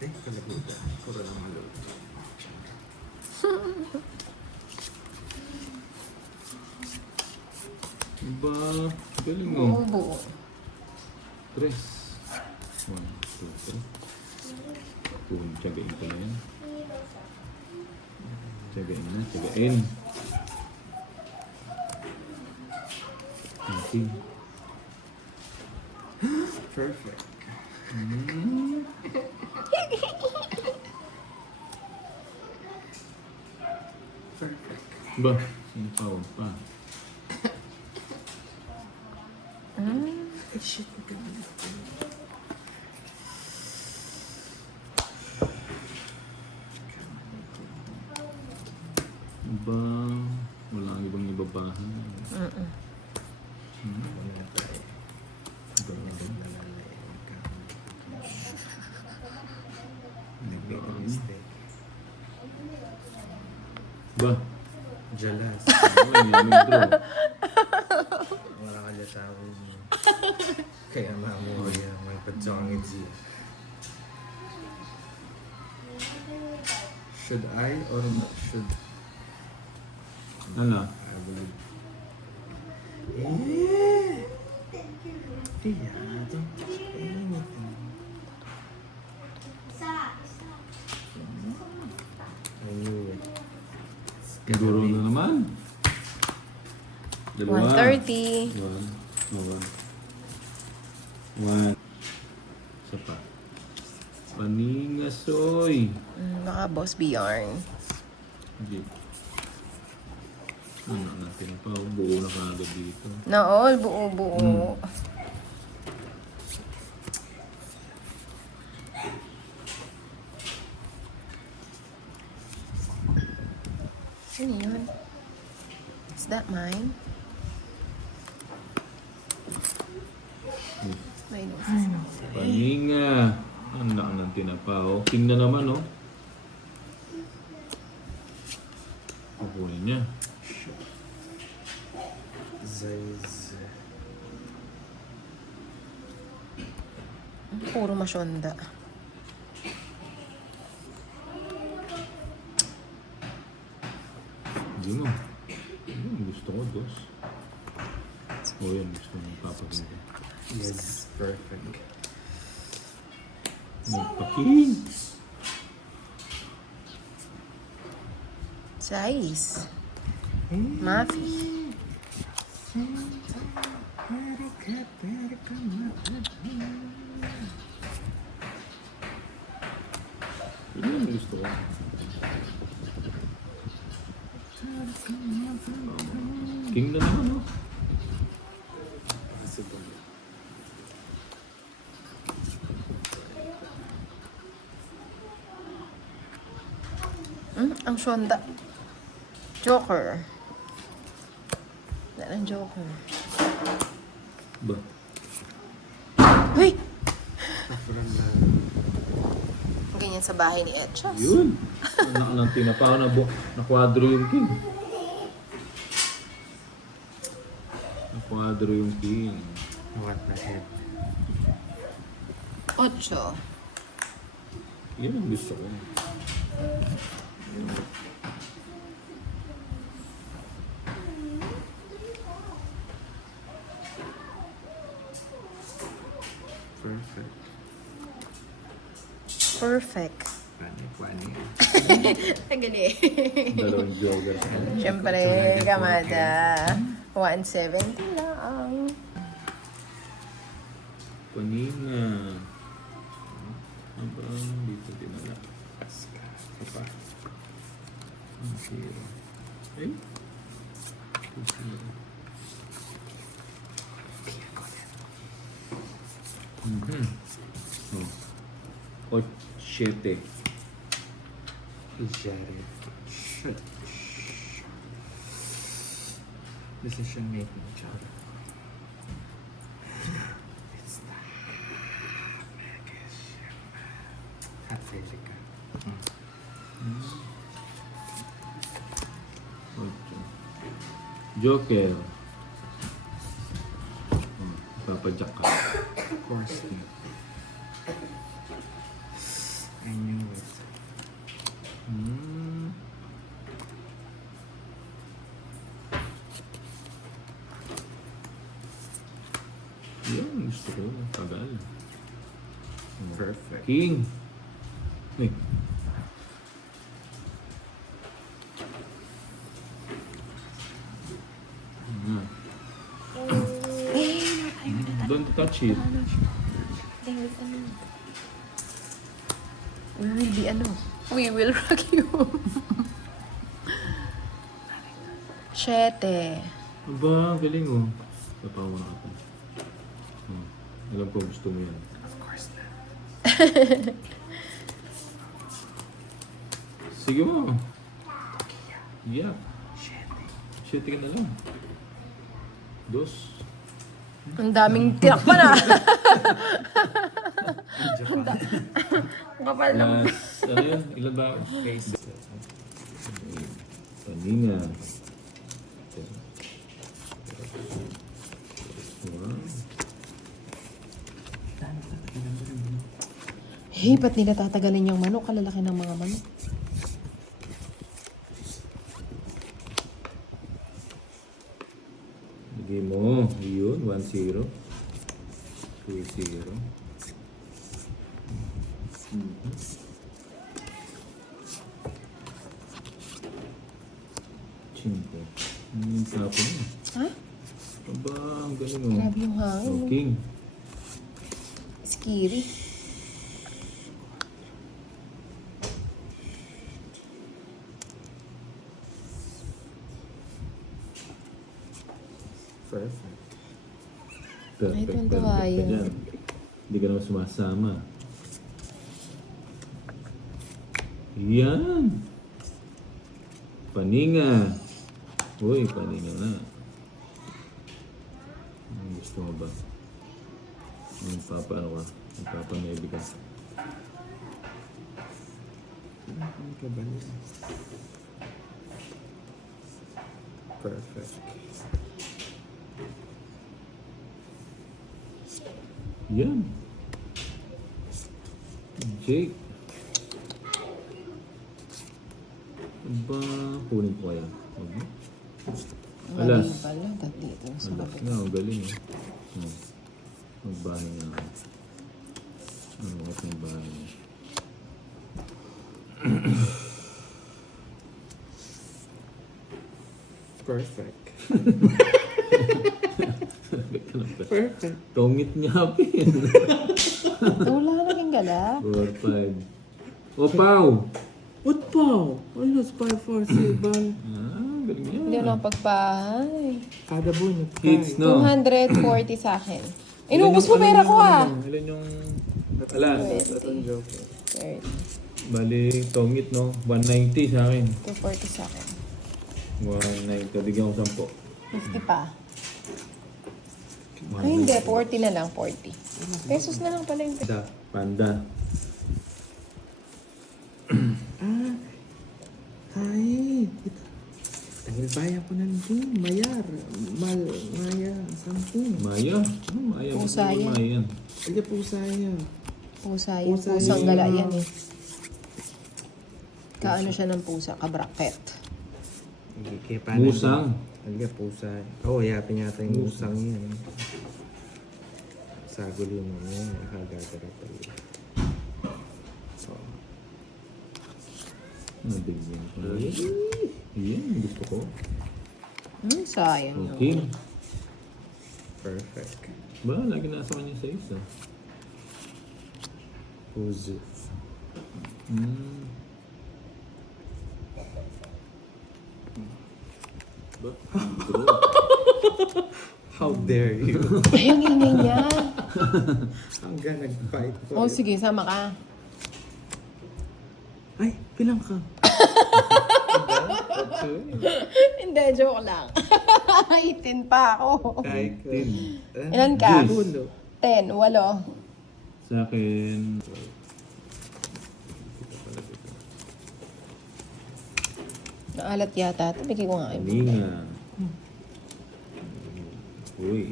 kalabutan. Kura ng malo. Diba? Galing mo. Buo-buo. 3. 1, 2, 3. Kung tiyagain ko na yan. Tiyagain na, tiyagain. Okay. Perfect. Perfect. Ba? Sinipawag pa. Shit, maganda. Ba? Wala ang ibang ibabahan. Wala tayo. Ba? Nag-make a mistake. Ba? Jalas. Nag-draw. Wala ka dyan sa akin. Kaya mamu ya may padyongit siya. Should I or not should? Ano? I believe. Yeah, don't touch anything. I knew it. Siguro na naman. 130. 1. Isa pa. Paningasoy. Baka Boss Bjorn. Hindi. Ano natin pa? Buo na kagad dito. Naol, buo-buo. Ano yun? Is that mine? May Paninga. Anak ng tinapaw. Tingnan naman, oh. Kukunin niya. Zayz. puro masyonda. Hindi mo. Gusto ko, dos. O yan, gusto mo papaganda. Yes, perfect. Magpaking. Size. Mafi. Yun yung gusto ko. King na naman, no? Ang syonda. Joker. Wala ng Joker. Ba? Uy! Ganyan sa bahay ni Etchas. Yun. Anak ng tinapaw na na-quadro yung king. Na-quadro yung king. What the heck? 8. Yun ang gusto ko. Perfect. Perfect. Kwani. Gani. Dalawang jogger. Siyempre, kamada. 170 lang. Panina. Aba, dito dinala. Apa? Ang zero. Eh? 2-0. Oh. 8-7. Jared. Shit. Decision making, child. It's the Atletico. Joker. Papadyak ka. Of course. I Gusto ko yun. Tagal. Perfect. King. Ay. Ah. Don't touch it. We will be we will rock you. 7. Aba, galing oh. Tapawa na ka pa. Alam ko gusto mo yan. Of course not. Sige mo. Yeah. 7 ka na lang. 2. Ang daming tiyak pa na. Ang kapal lang. Plus, ano yun? Ilan ba? Face. Paninga. Wow. Hey, ba't nila tatagalin yung manok? Kalalaki ng mga manok. Lagay mo. Yun, 1-0. 2-0. Cinco. Ano yung tapo mo? Ha? Aba, ang galing mo. Grabe yung hangin. Oh, King. Scary. Perfect. Ay, Perfect, tuntua perfect ka yun. dyan. Hindi ka naman sumasama. Yan! Paninga! Uy, paninga na. Ang gusto mo ba? Ang papa, ano ka? Ang papa maybe ka. Ano ka ba niya? Perfect. Yan! Jake! Aba, kunin ko kaya. Huwag mo. Alas. Galing pala. Ba't dito sa Alas kapit? na, ang galing eh. Magbahay niya ako. Ano ako sa bahay niya? Perfect. Perfect. Tongit niya pin. Wala na naging gala. 4-5. Opaw! What pa? Ano? 5-4 bang? Galing niya. Hindi wala akong pagpahay. Kada buwan. Kids, no? 240 sa akin. Inubos mo pera ko ah. Ilan yung... Alas. Tatang joke. 30. Bali, tongit no? 190 sa akin. 240 sa akin. 190. Bigyan ko 10. 50 pa. Ay hindi, 40 na lang, 40. Pesos na lang pala yung Isa. Panda. Ay. Dahil bayan ko na din. Mayar. Maya. Something. Maya? Ano Maya? Pusa Ba't yan. Maya yan? Ay, pusa yan. pusa yan. Pusa Pusang yun. gala yan eh. Kaano siya ng pusa? Kabraket. Kaya paano? Musang. Talaga pusa. Oo, yapin yata yung musang yan. Sagol yung mga yan. Nakagagara talaga. Oo. Nabigyan ko na. Yan, gusto ko. Sayang yun. Okay. Perfect. Ba, lagi nasa kanya sa isa. Puzo. Ba? Draw. How dare you? Ay, ang ingay niya. Hanggang nag-fight ko. Oh, sige, sama ka. Ay, bilang ka. Hindi, joke lang. 18 pa ako. Kahit 10. Ilan ka? Puno. 10, 8. Sa akin... Naalat yata. Ito, bigay ko nga kayo. Paninga. Uy.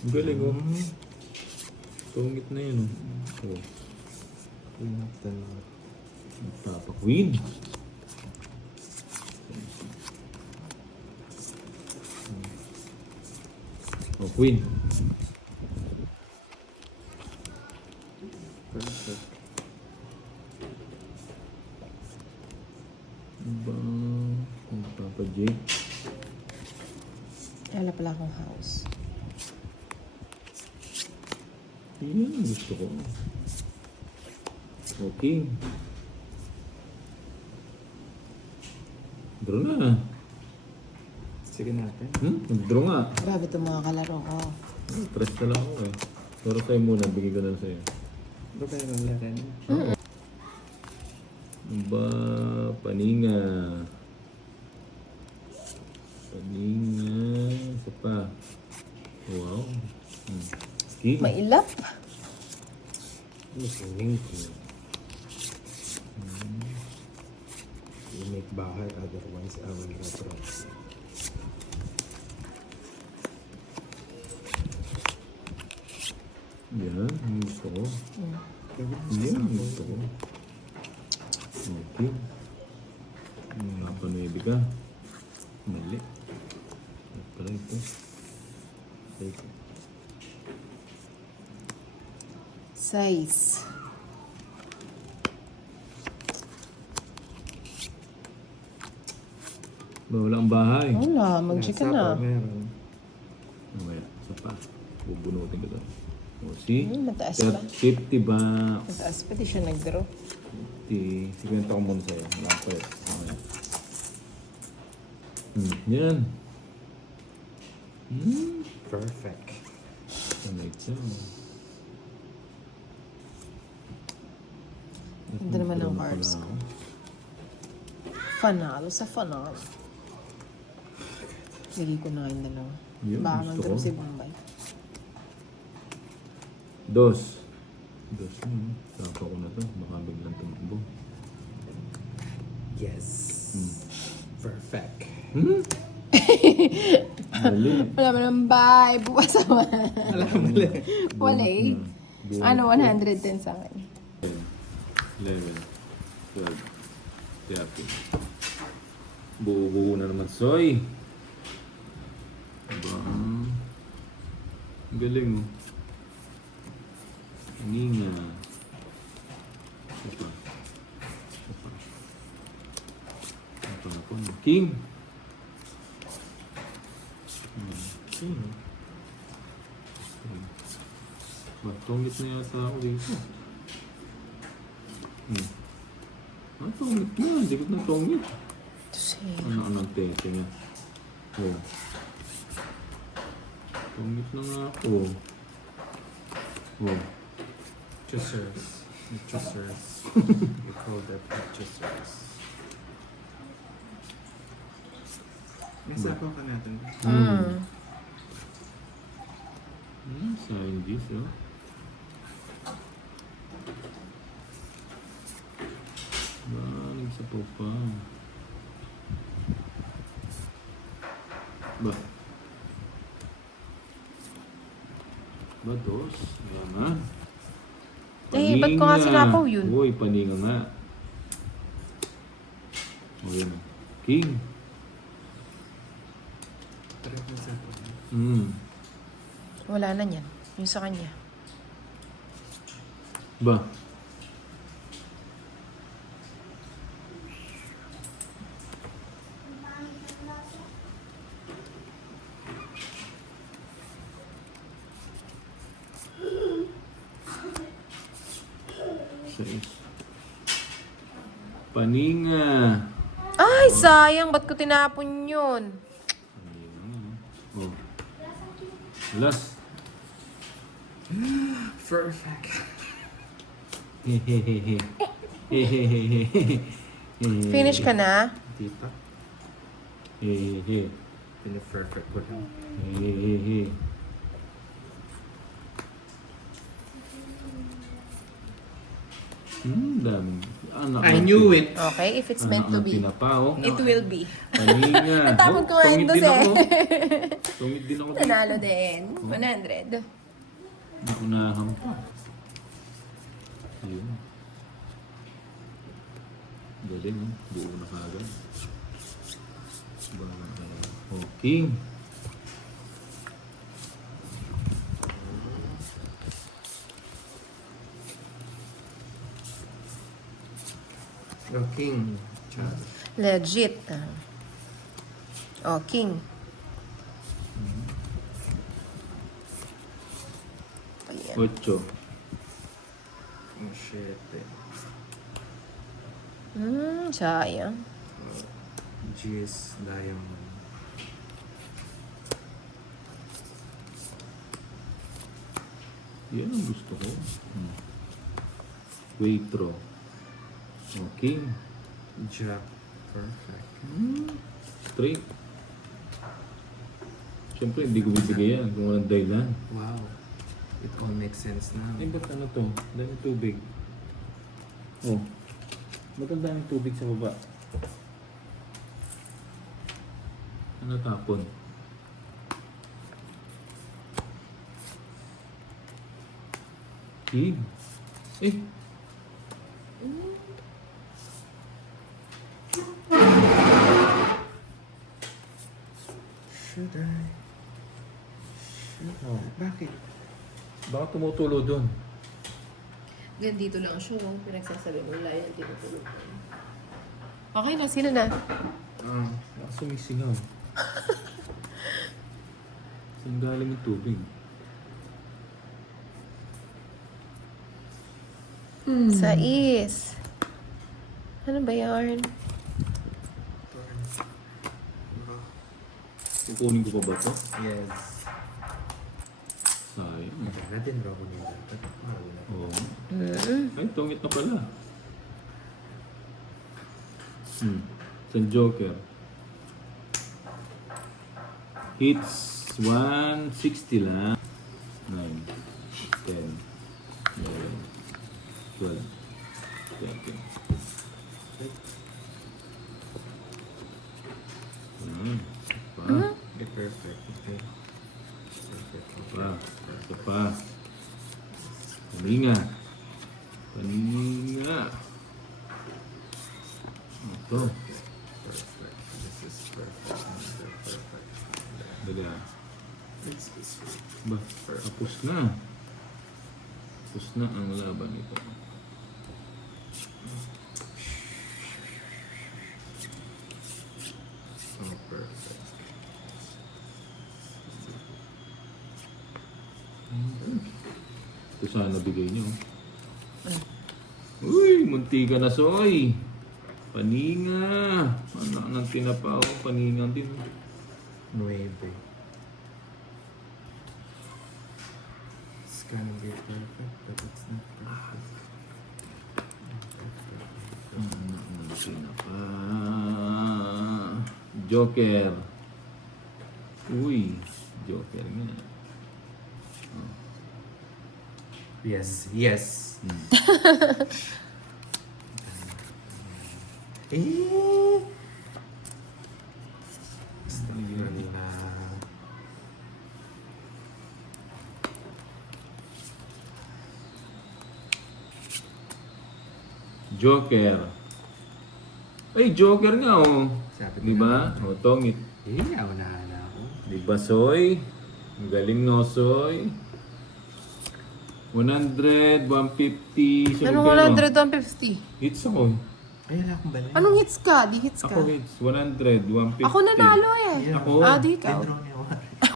Ang galing oh. Tungit na yun oh. Oh. Papa Queen. O, queen. Perfect. Ba, Papa Jake. Wala pala akong house. Yan, gusto ko. Okay. Draw na. Sige natin. Draw nga. Grabe itong mga kalaro ko. Press na lang ako eh. Pero tayo muna, bigay ko na sa'yo. Ba pero wala rin? Ba, paninga. Paninga. Isa pa. Wow. Okay. Mailap. Swimming pool. You make bahay, otherwise I will reproach. Yan, ang gusto ko. Yan, ang gusto ko. Okay. Napanuibi ka. Mali. At pala ito. Ito. 6. Ba, wala ang bahay. Wala, mag-chicken na. Meron. Mamaya, isa pa. Bubunutin ko doon. O, see? Mataas ba? 50 ba? Mataas pa, di siya nag-draw. 50. Sige, ito ko muna sa'yo. Wala ko eh. Mamaya. Yan. Perfect. Ano ito? Ganda naman ang cards ko. Fanalo sa fanalo. Lagi ko na ngayon dalawa. Yun, Baka gusto mag-draw ko. si Bombay. Dos. Dos yun. Sapa ko na to. Baka biglang tumakbo. Yes. Perfect. Mali. Wala mo ng bye. Bukas naman. Wala mali. Wala eh. Ano, 110 sa akin. 11. 12. 13. Buo-buo na naman, Soy. Diba? Ang galing mo. Hininga. Ito. Ito. Ito na po. King. Tungit na yata ako dito. Tungit na. Hindi ko na tungit. Ano ang tete niya? Oh. Tungit na nga ako. Oh. Juicers. Juicers. We call that juicers. Nasapaw ka natin. Sayang this, oh. Ba, nagsapaw pa. Ba? Ba, dos? Wala na. Eh, ba't ko nga sinapaw yun? Uy, paninga nga. O, yun. King. Parang nasapaw. Wala na niyan. Yung sa kanya. Ba? Paninga. Ay, sayang. Ba't ko tinapon yun? Oh. Last. Perfect. Finish ka na? Tita. Hehehe. Pina-perfect ko lang. Hehehe. Daming. Anak I knew it. Okay, if it's meant to be. Tinapao. It will be. Paninga. Natapon ko nga yun doon eh. Tungit din ako. Nanalo din. 100. Naunahan pa. Ayun. Galing, oh. Buo na kagad. Okay. Oh, king. Char. Legit. Oh, king. Ayan. 8. Oh, shit. Sayang. GS Diamond. Yan ang gusto ko. 4. Okay. Jack. Perfect. Straight. Siyempre, hindi ko bibigay yan kung walang dahilan. Wow. It all makes sense now. Eh, ba't ano to? Dami tubig. Oh. Ba't ang daming tubig sa baba? Ano tapon? King. Eh. Should I? Oh. Bakit? Baka tumutulo doon. Dito lang siya, no? Pinagsasabi mo, wala yan, tinutulog. Okay na, sino na? Baka sumisingaw. Saan galing yung tubig? Sais. Ano ba yarn? Kukunin ko pa ba to? Yes. Sayang. Hindi natin raw ko nila. Oo. Ay, tungit na pala. Sa Joker. Hits 160 lang. 9, 10, 11, 12, 13. Okay, perfect. Okay. Perfect. Ito pa. Paninga. Paninga. Ito. Perfect. This is perfect. Perfect. Dali ah. It's Ba, tapos na. Tapos na ang laban ito. oh, perfect. Ito sana bigay niyo. Uy, munti ka na, Soy. Paninga. Anak ng tinapa ko. Paninga din. 9. It's gonna be perfect, but it's not perfect. Anak ng tinapa. Joker. Uy, Joker nga. Yes. Yes. Eh. Stop running na. Joker. Ay, Joker nga oh. Sabi ko Di ba? na. O, tongit. Eh, naunahan na ako. Di ba, Soy? Ang galing no, Soy. 100, 150. Sunod Anong ka, no? 100, 150? Hits ako. Ay, wala akong balay. Anong hits ka? Di hits ka? Ako hits. 100, 150. Ako nanalo eh. Yeah. Ako. Ah, di ikaw. Tindraw niya ako.